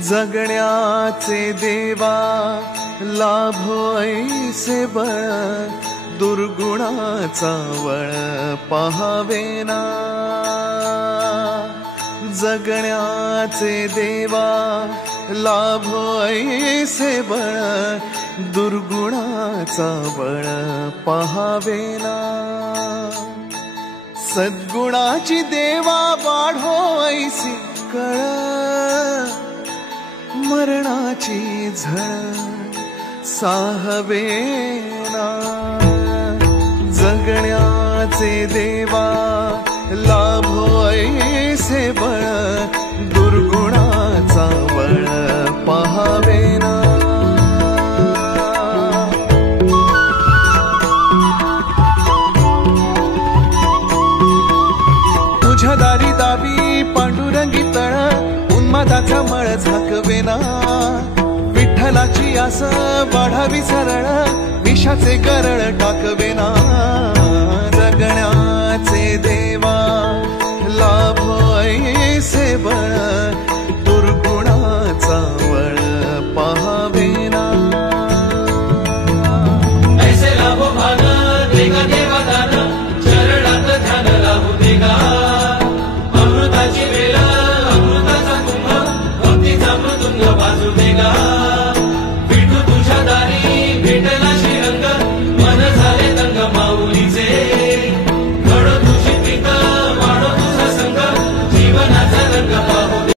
जगण्याचे देवा लाभो ऐसे बळ, दुर्गुणाचा वळ पहावेना। जगण्याचे देवा लाभो ऐसे बळ, दुर्गुणाचा बळ पहावेना। सद्गुणाची देवा वाढो ऐसी कळ, मरणाची झळ साहवेना। जगण्याचे देवा लाभो ऐसे बळ, दुर्गुणाचा बळ पहावेना। तुझ्या दारी दावी पांडुरंगी तळ, उन्मादाचा मळ झाकवेना। विठ्ठलाची आस वाढावी सरळ, विषाचे गरळ टाकवेना। जगण्याचे देवा लाभो ऐसे बळ, दुर्गुणाचा बळ पहावेना। ऐसे लाभो भाग